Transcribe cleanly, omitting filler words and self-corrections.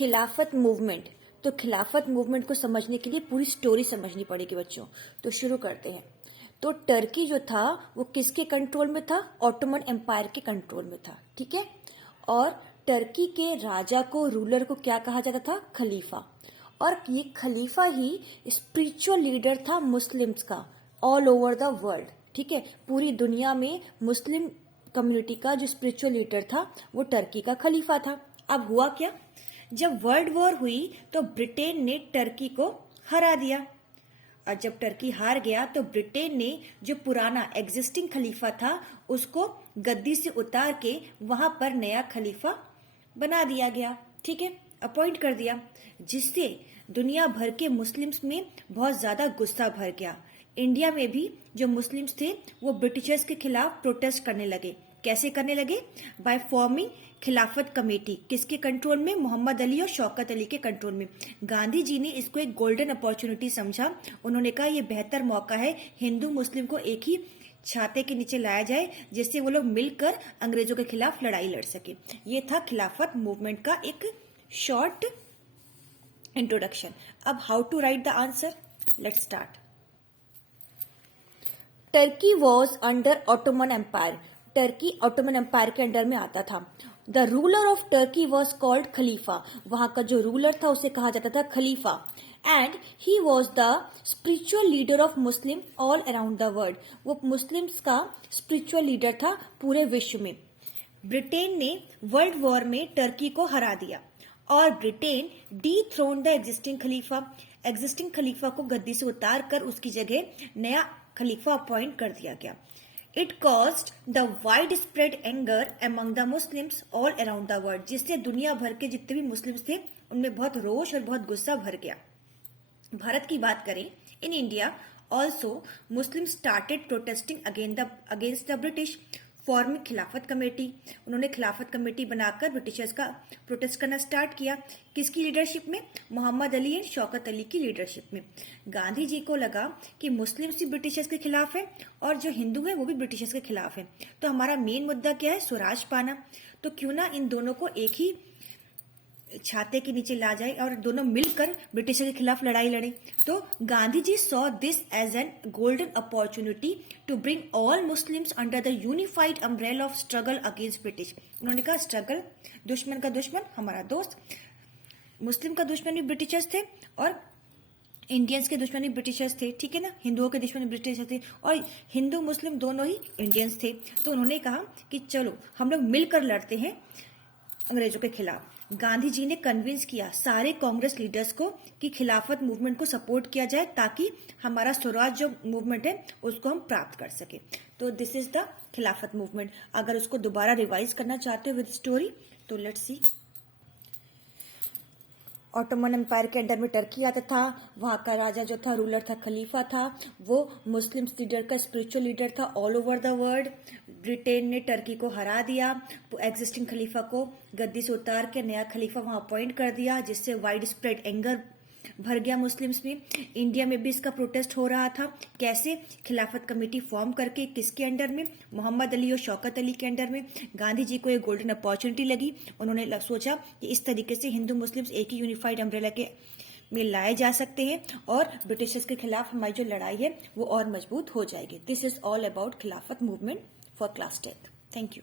खिलाफत मूवमेंट। तो खिलाफत मूवमेंट को समझने के लिए पूरी स्टोरी समझनी पड़ेगी बच्चों। तो शुरू करते हैं। तो टर्की जो था वो किसके कंट्रोल में था? ऑटोमन एम्पायर के कंट्रोल में था, ठीक है। और टर्की के राजा को, रूलर को क्या कहा जाता था? खलीफा। और ये खलीफा ही स्पिरिचुअल लीडर था मुस्लिम्स का ऑल ओवर द वर्ल्ड, ठीक है। पूरी दुनिया में मुस्लिम कम्युनिटी का जो स्पिरिचुअल लीडर था वो टर्की का खलीफा था। अब हुआ क्या? जब वर्ल्ड वॉर हुई तो ब्रिटेन ने टर्की को हरा दिया। और जब टर्की हार गया तो ब्रिटेन ने जो पुराना एग्जिस्टिंग खलीफा था उसको गद्दी से उतार के वहां पर नया खलीफा बना दिया गया, ठीक है, अपॉइंट कर दिया, जिससे दुनिया भर के मुस्लिम्स में बहुत ज्यादा गुस्सा भर गया। इंडिया में भी जो मुस्लिम्स थे वो ब्रिटिशर्स के खिलाफ प्रोटेस्ट करने लगे। कैसे करने लगे? बाय फॉर्मिंग खिलाफत कमेटी। किसके कंट्रोल में? मोहम्मद अली और शौकत अली के कंट्रोल में। गांधी जी ने इसको एक गोल्डन अपॉर्चुनिटी समझा। उन्होंने कहा ये बेहतर मौका है हिंदू मुस्लिम को एक ही छाते के नीचे लाया जाए, जिससे वो लोग मिलकर अंग्रेजों के खिलाफ लड़ाई लड़ सके। ये था खिलाफत मूवमेंट का एक शॉर्ट इंट्रोडक्शन। अब how to write the answer, let's start. Turkey was under Ottoman Empire. Turkey Ottoman Empire के अंडर में आता था। The ruler of Turkey was called khalifa. वहां का जो रूलर था उसे कहा जाता था खलीफा। And he was the spiritual leader of Muslim all around the world. वो मुस्लिम्स का स्पिरिचुअल लीडर था पूरे विश्व में। ब्रिटेन ने वर्ल्ड वॉर में टर्की को हरा दिया और Britain dethrone the existing khalifa. Existing खलीफा को गद्दी से उतार कर उसकी जगह नया खलीफा अपॉइंट कर दिया गया। It caused the wide spread anger among the Muslims all around the world, जिससे दुनिया भर के जितने भी मुस्लिम्स थे उनमें बहुत रोष और बहुत गुस्सा भर गया। भारत की बात करें, in India also Muslim started protesting against the British, forming खिलाफत कमेटी। उन्होंने खिलाफत कमेटी बनाकर ब्रिटिशर्स का प्रोटेस्ट करना स्टार्ट किया। किसकी लीडरशिप में? मोहम्मद अली एंड शौकत अली की लीडरशिप में। गांधी जी को लगा कि मुस्लिम्स भी ब्रिटिशर्स के खिलाफ है और जो हिंदू है वो भी ब्रिटिशर्स के खिलाफ है, तो हमारा मेन मुद्दा क्या है? स्वराज पाना। तो क्यों ना इन दोनों को एक ही छाते के नीचे ला जाए और दोनों मिलकर ब्रिटिशर के खिलाफ लड़ाई लड़े। तो Gandhi ji saw this as an golden opportunity to bring all Muslims under the unified umbrella of struggle against British. उन्होंने कहा स्ट्रगल, दुश्मन का दुश्मन हमारा दोस्त। मुस्लिम का दुश्मन भी ब्रिटिशर्स थे और इंडियंस के दुश्मन भी ब्रिटिशर्स थे, ठीक है ना। हिंदुओं के दुश्मन ब्रिटिशर्स थे और हिंदू मुस्लिम दोनों ही इंडियंस थे। तो उन्होंने कहा कि चलो हम लोग मिलकर लड़ते हैं अंग्रेजों के खिलाफ। गांधी जी ने कन्विंस किया सारे कांग्रेस लीडर्स को कि खिलाफत मूवमेंट को सपोर्ट किया जाए ताकि हमारा स्वराज जो मूवमेंट है उसको हम प्राप्त कर सके। तो दिस इज द खिलाफत मूवमेंट। अगर उसको दोबारा रिवाइज करना चाहते हो विद स्टोरी तो लेट्स सी। ऑटोमन एम्पायर के अंडर में टर्की आता था। वहां का राजा जो था, रूलर था, खलीफा था, वो मुस्लिम लीडर का स्पिरिचुअल लीडर था all over the world. Britain ने टर्की को हरा दिया, एग्जिस्टिंग खलीफा को गद्दी से उतार के नया खलीफा वहां अपॉइंट कर दिया, जिससे वाइड स्प्रेड एंगर भर गया मुस्लिम्स में। इंडिया में भी इसका प्रोटेस्ट हो रहा था। कैसे? खिलाफत कमेटी फॉर्म करके। किसके अंडर में? मोहम्मद अली और शौकत अली के अंडर में। गांधी जी को एक गोल्डन अपॉर्चुनिटी लगी। उन्होंने सोचा कि इस तरीके से हिंदू मुस्लिम्स एक ही यूनिफाइड अम्ब्रेला के में लाए जा सकते हैं और ब्रिटिशर्स के खिलाफ हमारी जो लड़ाई है वो और मजबूत हो जाएगी। दिस इज ऑल अबाउट खिलाफत movement for class 10th। Thank you.